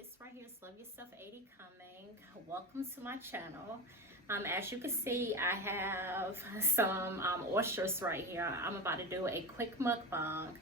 This right here is Love Yourself 80 coming. Welcome to my channel. As you can see, I have some oysters right here. I'm about to do a quick mukbang. I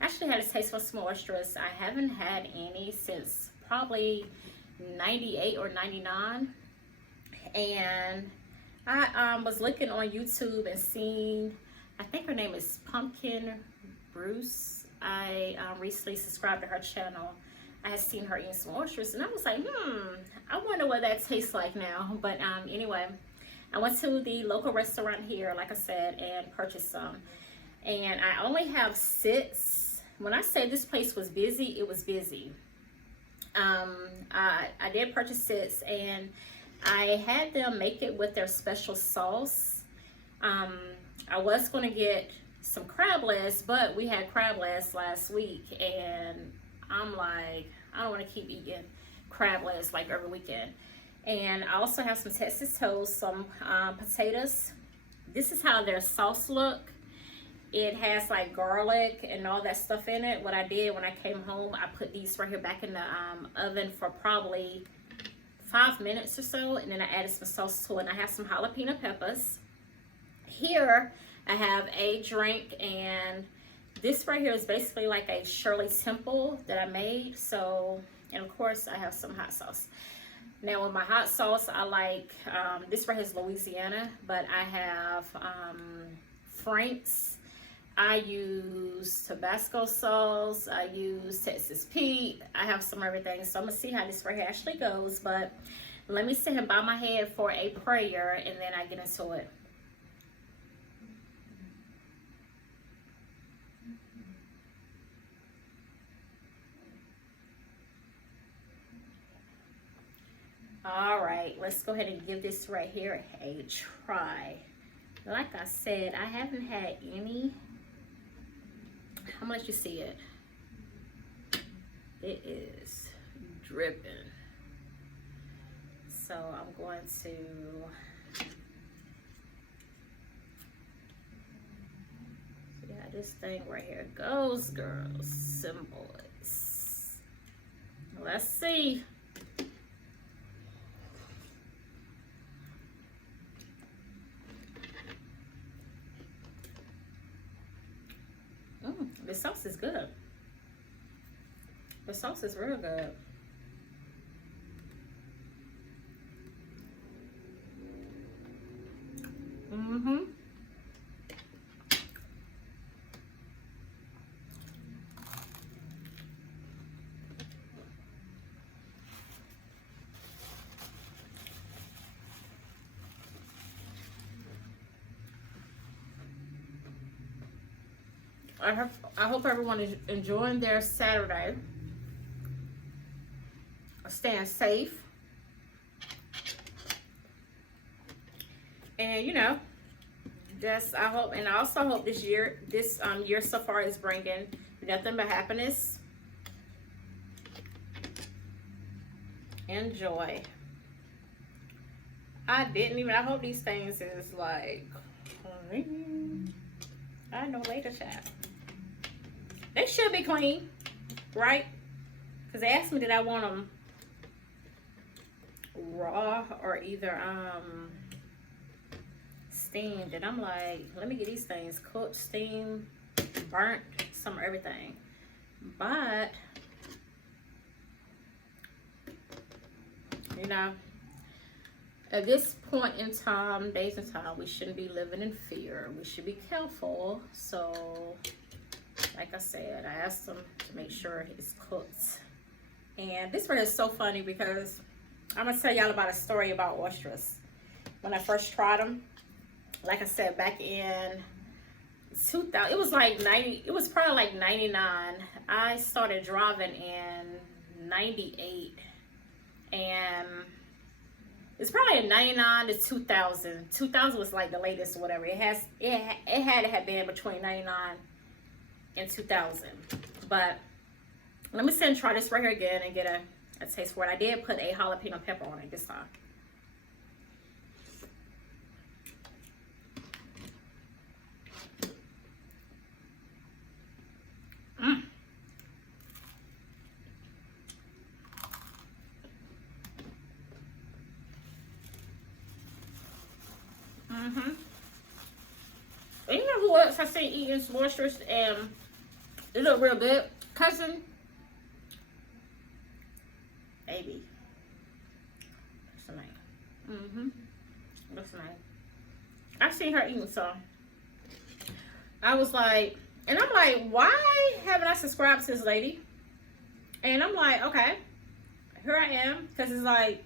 actually had a taste for some oysters. I haven't had any since probably 98 or 99. And I was looking on YouTube and seeing, I think her name is Pumpkin Bruce. I recently subscribed to her channel. I had seen her eating some oysters and I was like, I wonder what that tastes like now. But anyway, I went to the local restaurant here, like I said, and purchased some. And I only have 6. When I say this place was busy, it was busy. I did purchase 6 and I had them make it with their special sauce. I was going to get some crab legs, but we had crab legs last week and I'm like, I don't want to keep eating crab legs like every weekend. And I also have some Texas toast, some potatoes. This is how their sauce look. It has like garlic and all that stuff in it. What I did when I came home, I put these right here back in the oven for probably 5 minutes or so, and then I added some sauce to it. And I have some jalapeno peppers. Here I have a drink, and this right here is basically like a Shirley Temple that I made. So, and of course I have some hot sauce. Now with my hot sauce, I like, this right here is Louisiana, but I have Frank's. I use Tabasco sauce. I use Texas Pete. I have some everything. So I'm gonna see how this right here actually goes. But let me sit and bow my head for a prayer and then I get into it. All right, let's go ahead and give this right here a try. Like I said, I haven't had any. How much you see it? It is dripping. So I'm going to see how this thing right here goes, girls and boys. Let's see. The sauce is good. The sauce is real good. I hope everyone is enjoying their Saturday, staying safe, and you know, just I hope, and I also hope this year so far is bringing nothing but happiness and joy. I hope these things is like, I know later, chat. They should be clean, right? Because they asked me did I want them raw or either steamed. And I'm like, let me get these things cooked, steamed, burnt, some of everything. But, you know, at this point in time, days and time, we shouldn't be living in fear. We should be careful. So, like I said, I asked them to make sure it's cooked. And this one is so funny because I'm going to tell y'all about a story about oysters. When I first tried them, like I said, back in 2000, it was like 90, it was probably like 99. I started driving in 98. And it's probably in 99 to 2000. 2000 was like the latest or whatever. It had to have been between 99 and 2000. But let me sit and try this right here again and get a taste for it. I did put a jalapeno pepper on it this time. Mm-hmm. And you know who else I seen eating some oysters and it look real good? Cousin Baby. What's the name? Mm-hmm. What's the name? I seen her eating some. I was like, and I'm like, why haven't I subscribed to this lady? And I'm like, okay, here I am. Because it's like,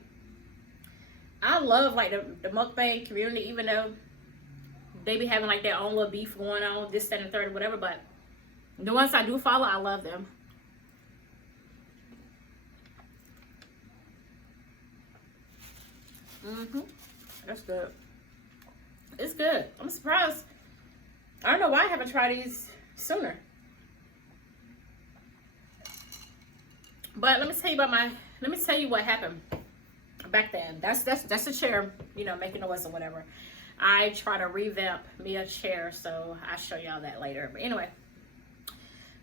I love like the mukbang community, even though they be having like their own little beef going on, this, that, and third, whatever. But the ones I do follow, I love them. Mm-hmm. That's good. It's good. I'm surprised. I don't know why I haven't tried these sooner. But let me tell you what happened back then. That's a chair, you know, making noise or whatever. I try to revamp me a chair, so I'll show y'all that later. But anyway,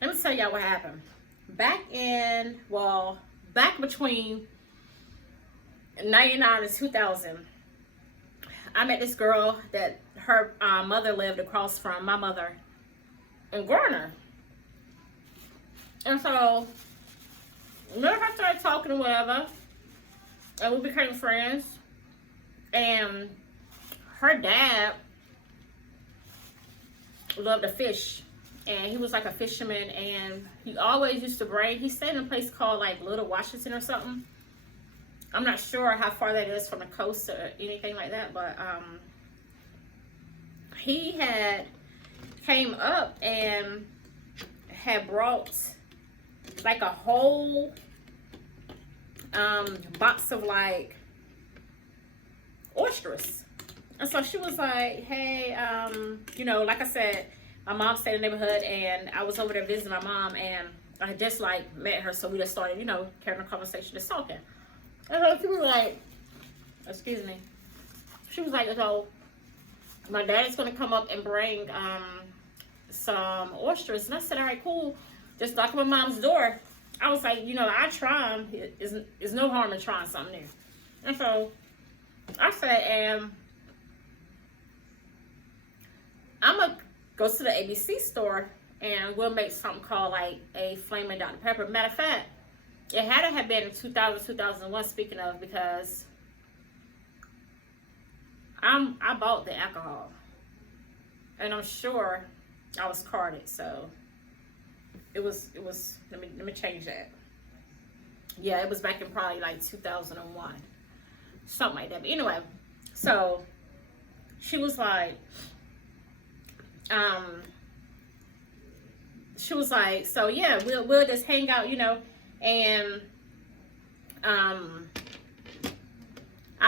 let me tell y'all what happened. Back between 99 and 2000, I met this girl that her mother lived across from my mother in Garner. And so, whenever I started talking or whatever, and we became friends, and her dad loved to fish, and he was like a fisherman, and he always used to bring, he stayed in a place called like Little Washington or something. I'm not sure how far that is from the coast or anything like that, but he had came up and had brought like a whole box of like oysters. And so she was like, hey, you know, like I said, my mom stayed in the neighborhood, and I was over there visiting my mom, and I had just like met her, so we just started, you know, carrying a conversation, just talking. And so she was like, excuse me, she was like, so my dad's gonna come up and bring some oysters. And I said, all right, cool, just knock on my mom's door. I was like, you know, I try them. It's no harm in trying something new. And so I said, I'm gonna go to the ABC store and we'll make something called like a flaming Dr. Pepper. Matter of fact, it had to have been in 2000, 2001, speaking of, because I bought the alcohol. And I'm sure I was carded, so it was let me change that. Yeah, it was back in probably like 2001. Something like that. But anyway, so she was like, so yeah, we'll just hang out, you know, and I'll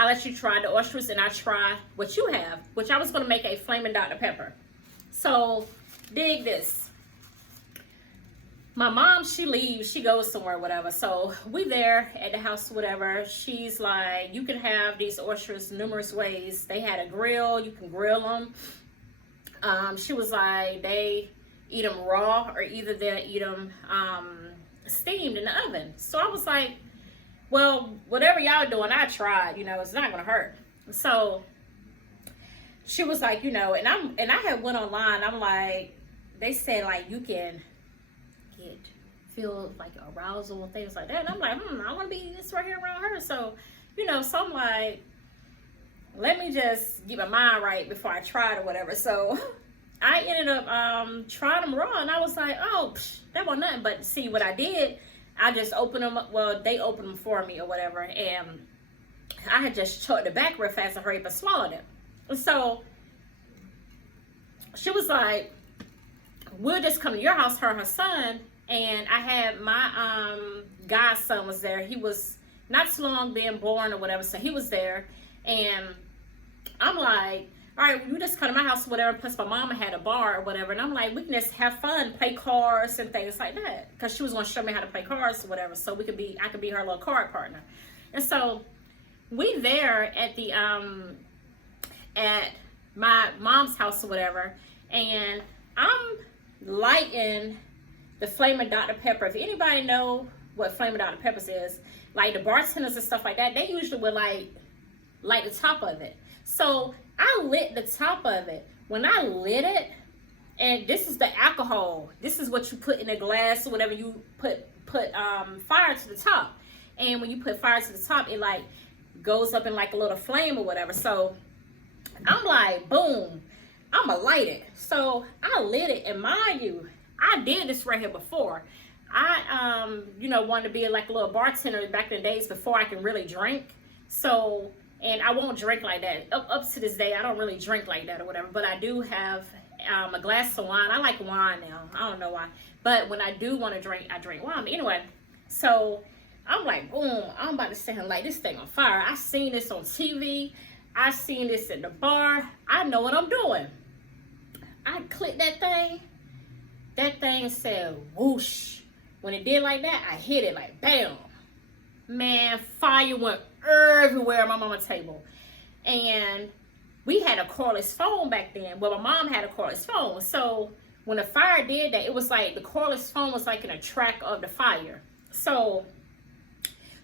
let you try the oysters and I try what you have, which I was going to make a flaming Dr. Pepper. So dig this. My mom, she leaves, she goes somewhere, whatever. So we there at the house, whatever. She's like, you can have these oysters numerous ways. They had a grill, you can grill them. She was like, they eat them raw, or either they'll eat them steamed in the oven. So I was like, well, whatever y'all doing, I tried, you know, it's not gonna hurt. So she was like, you know, and I had went online, I'm like, they said like you can feel like arousal and things like that. And I'm like, I want to be this right here around her. So, you know, so I'm like, let me just get my mind right before I try it or whatever. So I ended up trying them raw, and I was like, oh, that wasn't nothing. But see, what I did, I just opened them up. Well, they opened them for me or whatever, and I had just choked it back real fast and hurried up and swallowed it. So she was like, we'll just come to your house, her and her son. And I had my godson was there. He was not too long being born or whatever, so he was there. And I'm like, all right, well, you just come to my house or whatever. Plus my mama had a bar or whatever. And I'm like, we can just have fun, play cards and things like that. Because she was going to show me how to play cards or whatever, so I could be her little card partner. And so we there at the at my mom's house or whatever, and I'm lighting the flaming Dr. Pepper. If anybody know what flaming Dr. Peppers is, like the bartenders and stuff like that, they usually would light the top of it. So I lit the top of it. When I lit it, and this is the alcohol. This is what you put in a glass or whatever. You put fire to the top. And when you put fire to the top, it like goes up in like a little flame or whatever. So I'm like, boom, I'ma light it. So I lit it, and mind you, I did this right here before. I you know, wanted to be like a little bartender back in the days before I can really drink. So, and I won't drink like that. Up to this day, I don't really drink like that or whatever. But I do have a glass of wine. I like wine now. I don't know why. But when I do want to drink, I drink wine. But anyway, so I'm like, boom, I'm about to stand and light this thing on fire. I seen this on TV. I seen this in the bar. I know what I'm doing. I clicked that thing. That thing said whoosh. When it did like that, I hit it like bam. Man, fire went everywhere on my mama's table. And we had a cordless phone back then. Well, my mom had a cordless phone. So when the fire did that, it was like the cordless phone was like in a track of the fire. So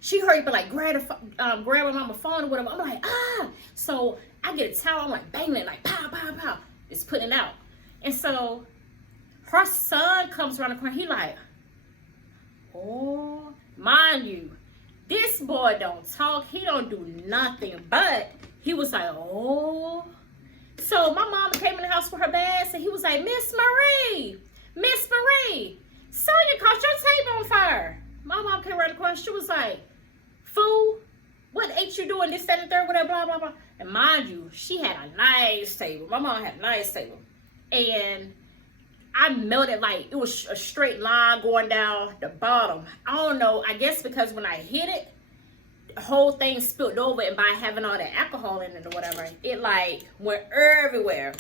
she heard me like grab my mama's phone or whatever. I'm like, ah. So I get a towel. I'm like banging it like pow, pow, pow. It's putting it out. And so her son comes around the corner. He like, oh, mind you, this boy don't talk. He don't do nothing. But he was like, oh. So my mama came in the house with her bags, and he was like, Miss Marie, Sonya caught your table on fire. My mom came around the corner. She was like, fool, what ain't you doing this, that, and the third, whatever, blah, blah, blah. And mind you, she had a nice table. My mom had a nice table. And I melted like it was a straight line going down the bottom. I don't know. I guess because when I hit it, the whole thing spilled over, and by having all that alcohol in it or whatever, it like went everywhere.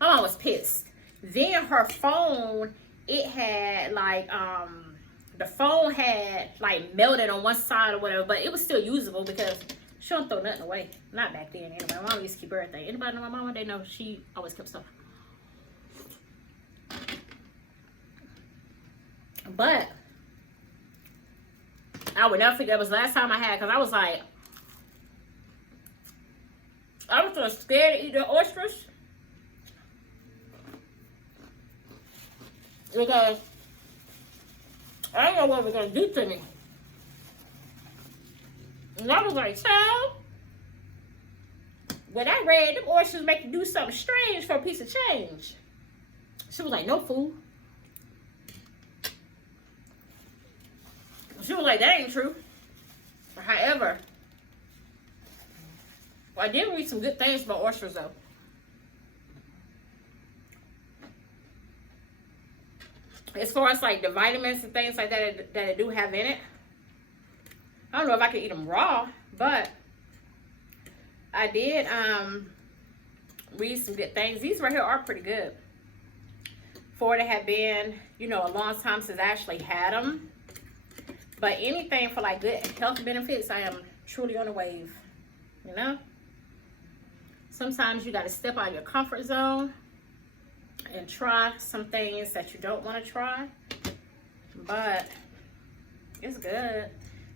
My mom was pissed. Then her phone, it had like the phone had like melted on one side or whatever, but it was still usable because she don't throw nothing away. Not back then anyway. My mom used to keep everything. Anybody know my mama? They know she always kept stuff. But I would never forget. It was the last time I had, because I was like, I was so scared to eat the oysters because I didn't know what it was going to do to me. And I was like, child, when I read them oysters make you do something strange for a piece of change. She was like, no, fool. She was like, that ain't true. However, well, I did read some good things about oysters, though. As far as like the vitamins and things like that that it do have in it, I don't know if I could eat them raw, but I did read some good things. These right here are pretty good. For it to have been, you know, a long time since I actually had them. But anything for like good health benefits, I am truly on the wave, you know? Sometimes you got to step out of your comfort zone and try some things that you don't want to try. But it's good.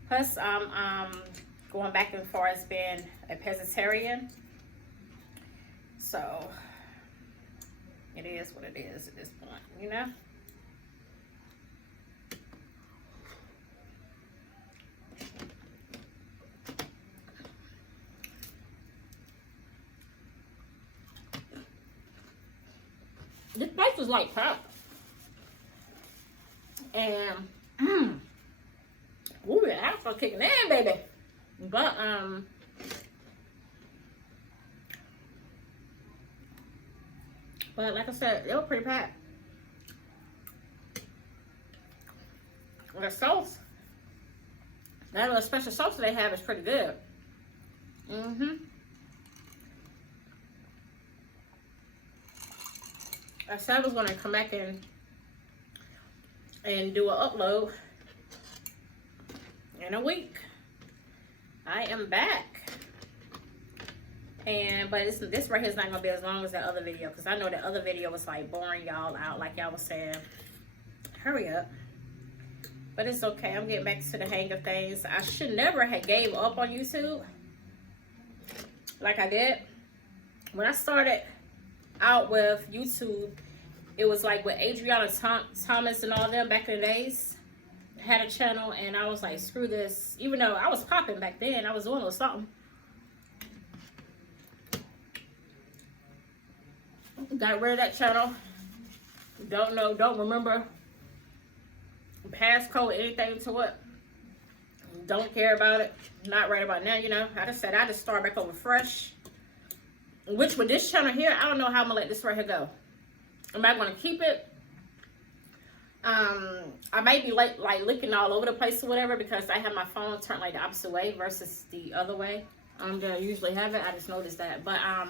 Plus, going back and forth as being a pescatarian. So, it is what it is at this point, you know? This place is like crap. And, ooh, the house was kicking in, baby. But, like I said, they were pretty packed. The sauce, that little special sauce they have is pretty good. I said I was going to come back in and do an upload in a week. I am back. But this right here is not going to be as long as that other video, because I know that other video was like boring y'all out, like y'all was saying. Hurry up. But it's okay. I'm getting back to the hang of things. I should never have gave up on YouTube. like I did. When I started out with YouTube, it was like with Adriana Thomas and all them back in the days. Had a channel, and I was like, screw this. Even though I was popping back then, I was doing a little something. Got rid of that channel. Don't remember passcode, anything to it. Don't care about it. Not right about now, you know. I just said I just start back over fresh. Which with this channel here, I don't know how I'm gonna let this right here go. Am I gonna keep it? I might be like looking all over the place or whatever, because I have my phone turned like the opposite way versus the other way. I usually have it. I just noticed that. But I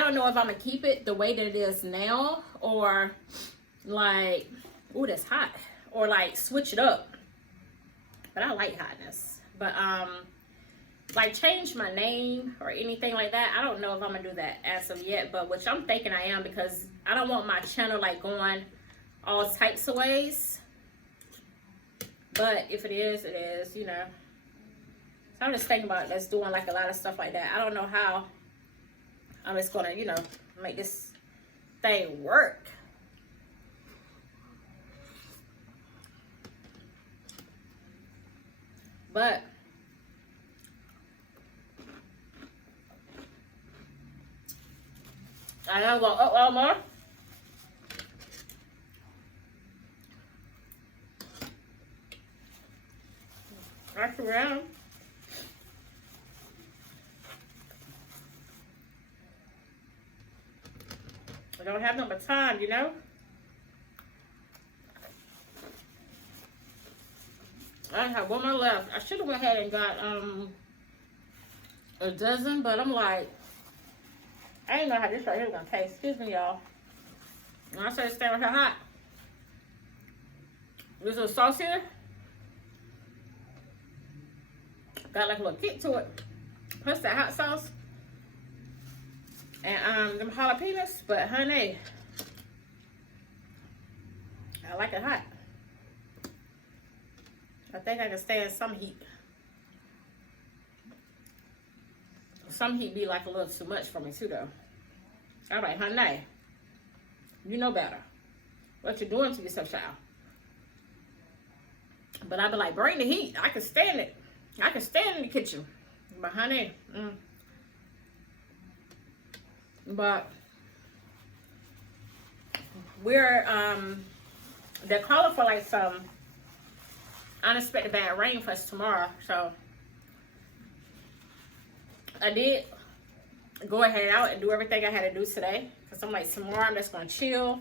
don't know if I'm gonna keep it the way that it is now, or like, ooh, that's hot, or like switch it up. But I like hotness. But like change my name or anything like that. I don't know if I'm gonna do that as of yet, but which I'm thinking I am, because I don't want my channel like going all types of ways. But if it is, you know. So I'm just thinking about just doing like a lot of stuff like that. I don't know how I'm just gonna, you know, make this thing work. But I don't want all more. That's around. I don't have no more time, you know. I have one more left. I should have went ahead and got a dozen, but I'm like, I didn't know how this right here was gonna taste. Excuse me, y'all. When I say stay with her hot, this little sauce here got like a little kick to it. Plus that hot sauce and them jalapenos. But honey, I like it hot. I think I can stand some heat. Some heat be like a little too much for me too, though. All right, honey, you know better. What you doing to yourself, child? But I be like, bring the heat. I can stand it. I can stand in the kitchen. But honey, but we're they're calling for like some unexpected bad rain for us tomorrow. So I did go ahead out and do everything I had to do today, because I'm like, tomorrow I'm just gonna chill,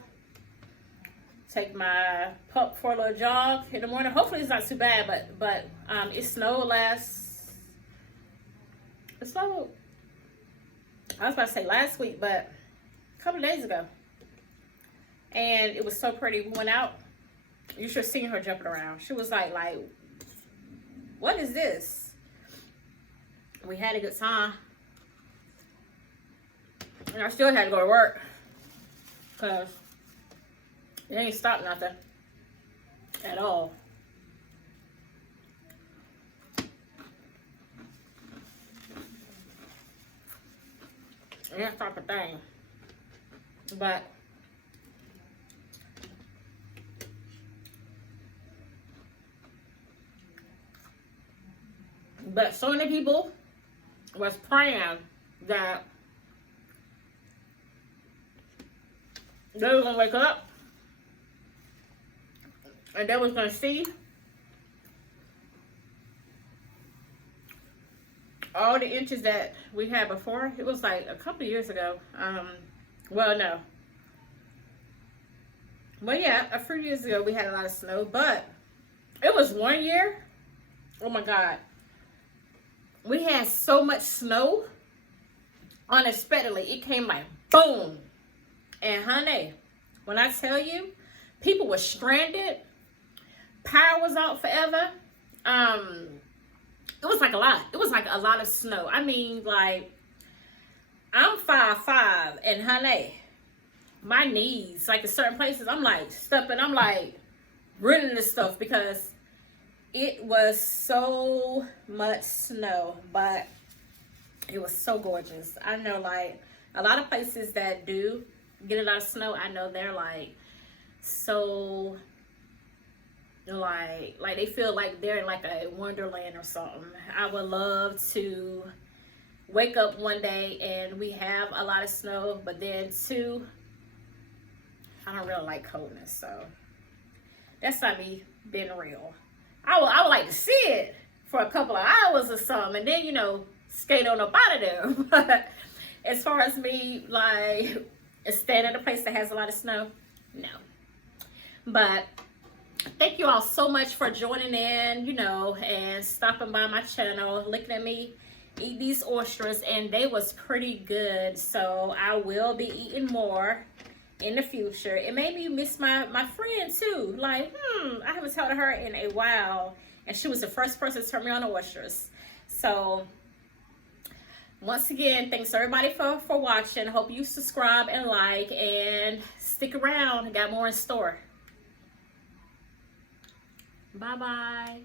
take my pup for a little jog in the morning. Hopefully it's not too bad, but it snowed I was about to say last week, but a couple of days ago, and it was so pretty. We went out. You should have seen her jumping around. She was like, what is this? We had a good time. And I still had to go to work, because it ain't stopped nothing at all. It ain't stopped a thing. But so many people was praying that they were gonna wake up and they was gonna see all the inches that we had before. It was like a couple of years ago. Well, no. But yeah, a few years ago we had a lot of snow. But it was one year, oh my God, we had so much snow unexpectedly. It came like boom. And honey, when I tell you, people were stranded, power was out forever. It was like a lot. It was like a lot of snow. I mean, like, I'm 5'5", and honey, my knees, like in certain places, I'm like stepping, I'm like running this stuff, because it was so much snow. But It was so gorgeous. I know, like, a lot of places that do get a lot of snow, I know they're like so like they feel like they're in like a wonderland or something. I would love to wake up one day and we have a lot of snow, but then two, I don't really like coldness, so that's not me being real. I would like to see it for a couple of hours or something, and then, you know, skate on up out of there. But as far as me, like, staying in a place that has a lot of snow, no. But thank you all so much for joining in, you know, and stopping by my channel, looking at me eat these oysters, and they was pretty good. So I will be eating more in the future. It made me miss my friend too. Like, I haven't talked to her in a while, and she was the first person to turn me on to oysters. So once again, thanks everybody for watching. Hope you subscribe and like, and stick around. Got more in store. Bye bye.